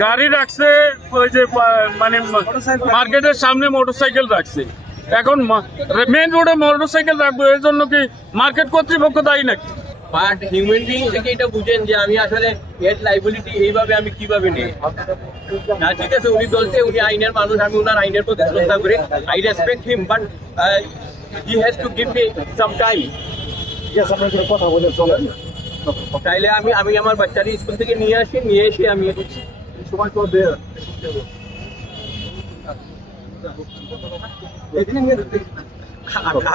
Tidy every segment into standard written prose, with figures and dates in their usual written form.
গাড়ি রাখছে ওই যে মানে মার্কেটের সামনে মোটরসাইকেল রাখছে। এখন মেইন রোডে মোটরসাইকেল রাখবো, এর জন্য কি মার্কেট কর্তৃপক্ষ দায়ী নাকি? বাট হিউম্যান বিং থেকে এটা বুঝেন যে আমি আসলে এর লাইবিলিটি এইভাবে আমি কিভাবে নেই না। ঠিক আছে, উনি বলছে উনি আইনের মানুষ, আমি ওনার আইনের প্রতি শ্রদ্ধা করি, I respect him, but he has to give me some time. কথা বলে চলেন, তাইলে আমি আমার বাচ্চাকে স্কুল থেকে নিয়ে এসে আমি সময় তো দে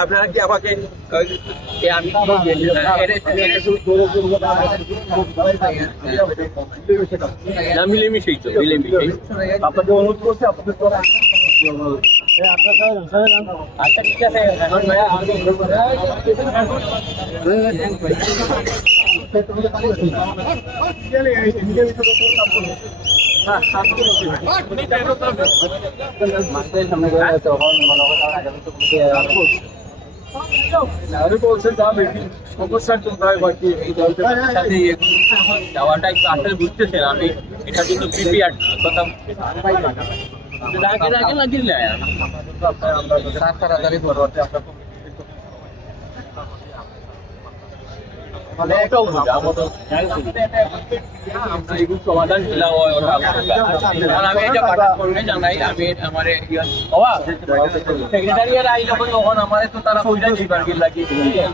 আপনারা কি আমাকে আমি মিলেমিশেই তো মিলেমিশেই আপনাকে অনুরোধ করছি, আপনাদের আচ্ছা ঠিক আছে এখন ভাইয়া যাওয়াটা একটু আসলে বুঝতেছেন আমি এটা কিন্তু প্রিপেয়ার্ড কথা রাগে লাগিয়ে তাড়াতাড়ি সমাধান আমি এটা পাঠান করবে জানাই আমি আমার সেক্রেটারিয়ার আই যখন তখন আমার তো তারা পয়সা দিবার লাগিয়ে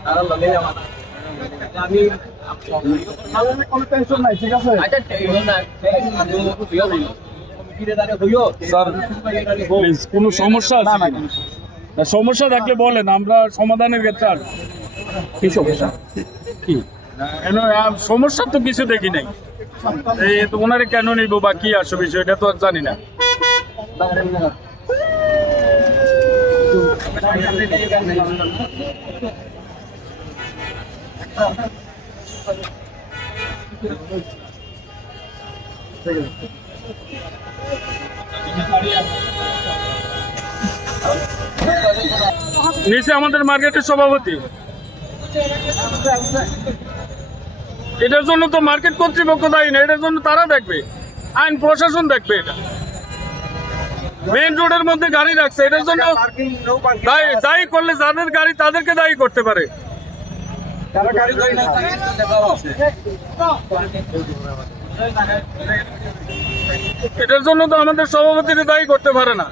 তারা লগে আমি কোনো টেনশন নাই, ঠিক আছে? স্যার প্লিজ কোনো সমস্যা আছে নাকি? সমস্যা থাকলে বলেন, আমরা সমাধানের ক্ষেত্রে আসবো। কি সমস্যা কি সমস্যা তো কিছু দেখি নাই, এই তো ওনারে কেন নিব বা কি আসবে বিষয়টা তো আর জানি না। নিচে আমাদের মার্কেটের সভাপতি, এটার জন্য তো মার্কেট কর্তৃপক্ষ দায়ী না, এটার জন্য তারা দেখবে, আইন প্রশাসন দেখবে। এটা মেইন রোডের মধ্যে গাড়ি রাখছে, এটার জন্য দায়ী করলে যাদের গাড়ি তাদেরকে দায়ী করতে পারে। এটার জন্য তো আমাদের সভাপতিরা দায়ী করতে পারে না।